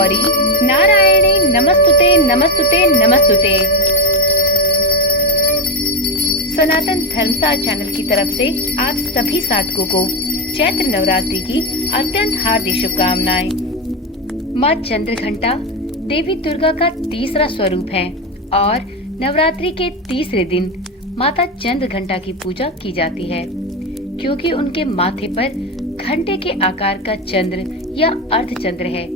गौरी नारायणी नमस्तुते नमस्तुते नमस्तुते। सनातन धर्मसार चैनल की तरफ से आप सभी साधकों को चैत्र नवरात्रि की अत्यंत हार्दिक शुभकामनाएं। माँ चंद्रघंटा देवी दुर्गा का तीसरा स्वरूप है और नवरात्रि के तीसरे दिन माता चंद्रघंटा की पूजा की जाती है, क्योंकि उनके माथे पर घंटे के आकार का चंद्र या अर्धचंद्र है,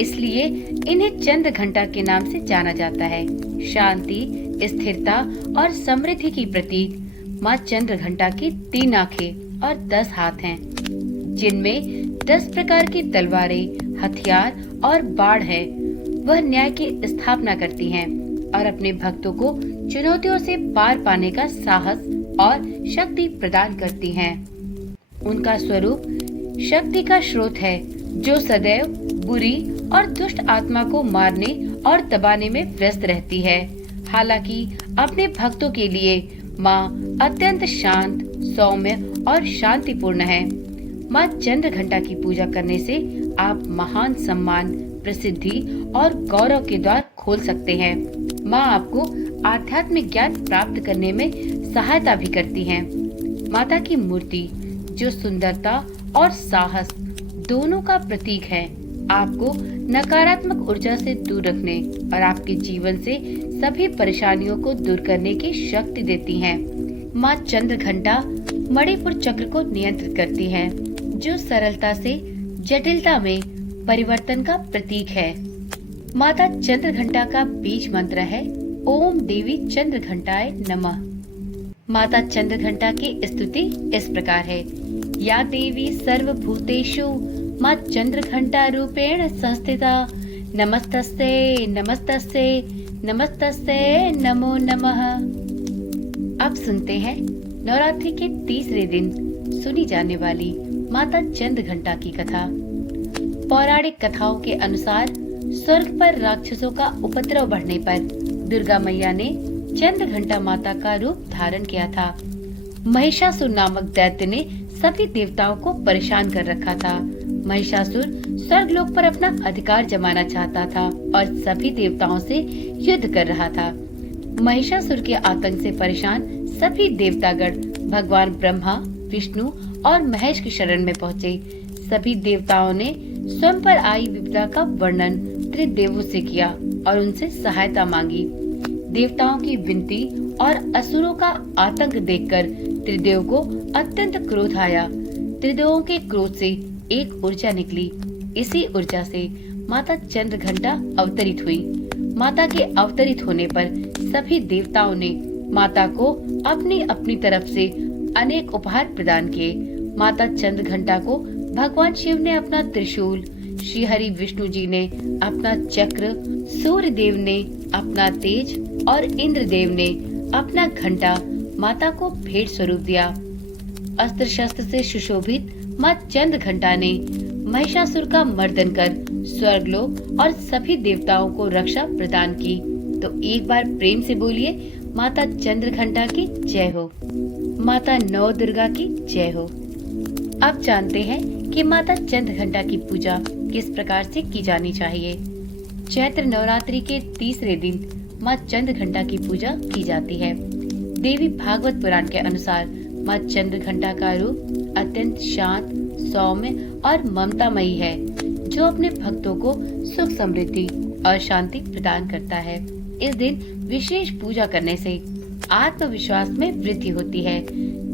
इसलिए इन्हें चंद्रघंटा के नाम से जाना जाता है। शांति, स्थिरता और समृद्धि की प्रतीक माँ चंद्रघंटा की 3 आंखें और 10 हाथ हैं, जिनमें 10 प्रकार की तलवारें, हथियार और बाण है। वह न्याय की स्थापना करती हैं और अपने भक्तों को चुनौतियों से पार पाने का साहस और शक्ति प्रदान करती हैं। उनका स्वरूप शक्ति का स्रोत है, जो सदैव बुरी और दुष्ट आत्मा को मारने और दबाने में व्यस्त रहती है। हालांकि अपने भक्तों के लिए माँ अत्यंत शांत, सौम्य और शांतिपूर्ण है। माँ चंद्रघंटा की पूजा करने से आप महान सम्मान, प्रसिद्धि और गौरव के द्वार खोल सकते हैं। माँ आपको आध्यात्मिक ज्ञान प्राप्त करने में सहायता भी करती हैं। माता की मूर्ति, जो सुंदरता और साहस दोनों का प्रतीक है, आपको नकारात्मक ऊर्जा से दूर रखने और आपके जीवन से सभी परेशानियों को दूर करने की शक्ति देती हैं। माँ चंद्रघंटा मणिपुर चक्र को नियंत्रित करती है, जो सरलता से जटिलता में परिवर्तन का प्रतीक है। माता चंद्रघंटा का बीज मंत्र है ओम देवी चंद्रघंटाय नमः। माता चंद्रघंटा की स्तुति इस प्रकार है। या देवी सर्वभूतेषु माँ चंद्रघंटा रूपेण संस्थिता, नमस्तस्यै नमस्तस्यै नमस्तस्यै नमो नमः। अब सुनते हैं नवरात्रि के तीसरे दिन सुनी जाने वाली माता चंद्रघंटा की कथा। पौराणिक कथाओं के अनुसार स्वर्ग पर राक्षसों का उपद्रव बढ़ने पर दुर्गा मैया ने चंद्रघंटा माता का रूप धारण किया था। महिषासुर नामक दैत्य ने सभी देवताओं को परेशान कर रखा था। महिषासुर स्वर्गलोक पर अपना अधिकार जमाना चाहता था और सभी देवताओं से युद्ध कर रहा था। महिषासुर के आतंक से परेशान सभी देवतागण भगवान ब्रह्मा, विष्णु और महेश की शरण में पहुँचे। सभी देवताओं ने स्वयं पर आई विपदा का वर्णन त्रिदेवों से किया और उनसे सहायता मांगी। देवताओं की विनती और असुरों का आतंक देखकर त्रिदेव को अत्यंत क्रोध आया। त्रिदेवों के क्रोध से एक ऊर्जा निकली। इसी ऊर्जा से माता चंद्रघंटा अवतरित हुई। माता के अवतरित होने पर सभी देवताओं ने माता को अपनी अपनी तरफ से अनेक उपहार प्रदान किए। माता चंद्रघंटा को भगवान शिव ने अपना त्रिशूल, श्री हरि विष्णु जी ने अपना चक्र, सूर्य देव ने अपना तेज और इंद्र देव ने अपना घंटा माता को भेंट स्वरूप दिया। अस्त्र शस्त्र से सुशोभित माँ चंद्रघंटा ने महिषासुर का मर्दन कर स्वर्गलोक और सभी देवताओं को रक्षा प्रदान की। तो एक बार प्रेम से बोलिए, माता चंद्रघंटा की जय हो, माता नव दुर्गा की जय हो। अब जानते हैं कि माता चंद्रघंटा की पूजा किस प्रकार से की जानी चाहिए। चैत्र नवरात्रि के तीसरे दिन माँ चंद्रघंटा की पूजा की जाती है। देवी भागवत पुराण के अनुसार माँ चंद्रघंटा का रूप अत्यंत शांत, सौम्य और ममतामयी है, जो अपने भक्तों को सुख, समृद्धि और शांति प्रदान करता है। इस दिन विशेष पूजा करने से आत्मविश्वास में वृद्धि होती है,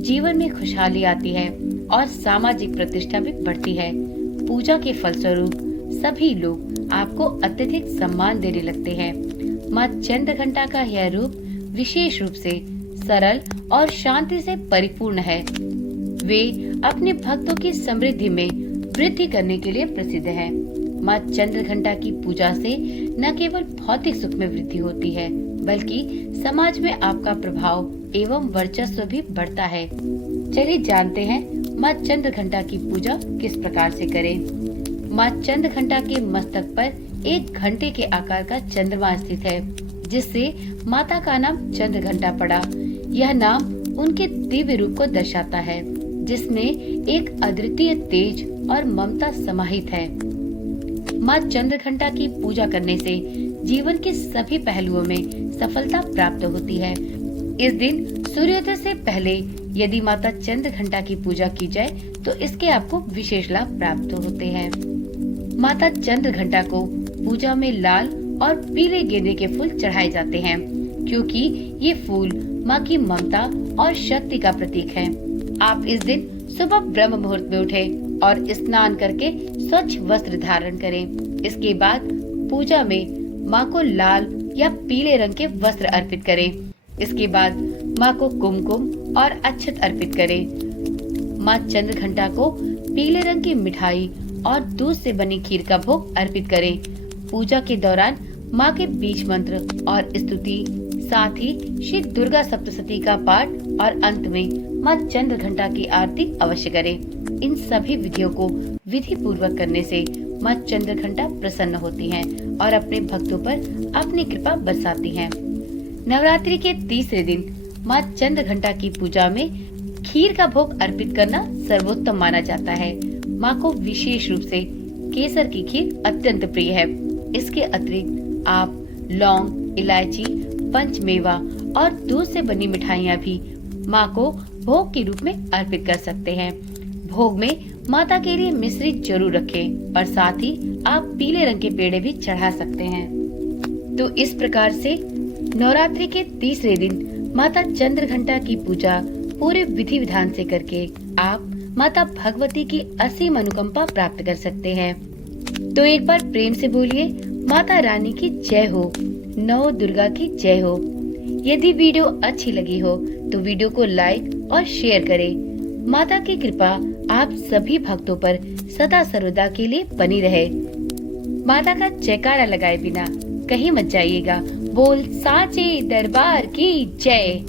जीवन में खुशहाली आती है और सामाजिक प्रतिष्ठा भी बढ़ती है। पूजा के फलस्वरूप सभी लोग आपको अत्यधिक सम्मान देने लगते हैं। माँ चंद्रघंटा का यह रूप विशेष रूप से सरल और शांति से परिपूर्ण है। वे अपने भक्तों की समृद्धि में वृद्धि करने के लिए प्रसिद्ध हैं। माँ चंद्रघंटा की पूजा से न केवल भौतिक सुख में वृद्धि होती है, बल्कि समाज में आपका प्रभाव एवं वर्चस्व भी बढ़ता है। चलिए जानते हैं माँ चंद्रघंटा की पूजा किस प्रकार से करें। माँ चंद्रघंटा के मस्तक पर एक घंटे के आकार का चंद्रमा स्थित है, जिससे माता का नाम चंद्रघंटा पड़ा। यह नाम उनके दिव्य रूप को दर्शाता है, जिसमें एक अद्वितीय तेज और ममता समाहित है। माँ चंद्रघंटा की पूजा करने से जीवन के सभी पहलुओं में सफलता प्राप्त होती है। इस दिन सूर्योदय से पहले यदि माता चंद्रघंटा की पूजा की जाए तो इसके आपको विशेष लाभ प्राप्त होते हैं। माता चंद्रघंटा को पूजा में लाल और पीले गेंदे के फूल चढ़ाए जाते हैं, क्योंकि ये फूल माँ की ममता और शक्ति का प्रतीक है। आप इस दिन सुबह ब्रह्म मुहूर्त में उठें और स्नान करके स्वच्छ वस्त्र धारण करें। इसके बाद पूजा में माँ को लाल या पीले रंग के वस्त्र अर्पित करें। इसके बाद माँ को कुमकुम और अक्षत अर्पित करें। माँ चंद्रघंटा को पीले रंग की मिठाई और दूध से बनी खीर का भोग अर्पित करें। पूजा के दौरान माँ के बीज मंत्र और स्तुति, साथ ही श्री दुर्गा सप्तशती का पाठ और अंत में माँ चंद्रघंटा की आरती अवश्य करें। इन सभी विधियों को विधि पूर्वक करने से माँ चंद्रघंटा प्रसन्न होती हैं और अपने भक्तों पर अपनी कृपा बरसाती हैं। नवरात्रि के तीसरे दिन माँ चंद्रघंटा की पूजा में खीर का भोग अर्पित करना सर्वोत्तम माना जाता है। माँ को विशेष रूप से केसर की खीर अत्यंत प्रिय है। इसके अतिरिक्त आप लौंग, इलायची, पंचमेवा और दूध से बनी मिठाइयाँ भी माँ को भोग के रूप में अर्पित कर सकते हैं। भोग में माता के लिए मिश्री जरूर रखें और साथ ही आप पीले रंग के पेड़े भी चढ़ा सकते हैं। तो इस प्रकार से नवरात्रि के तीसरे दिन माता चंद्रघंटा की पूजा पूरे विधि विधान से करके आप माता भगवती की असीम अनुकंपा प्राप्त कर सकते हैं। तो एक बार प्रेम से बोलिए, माता रानी की जय हो, नौ दुर्गा की जय हो। यदि वीडियो अच्छी लगी हो तो वीडियो को लाइक और शेयर करें। माता की कृपा आप सभी भक्तों पर सदा सर्वदा के लिए बनी रहे। माता का जयकारा लगाए बिना कहीं मत जाइएगा। बोल साचे दरबार की जय।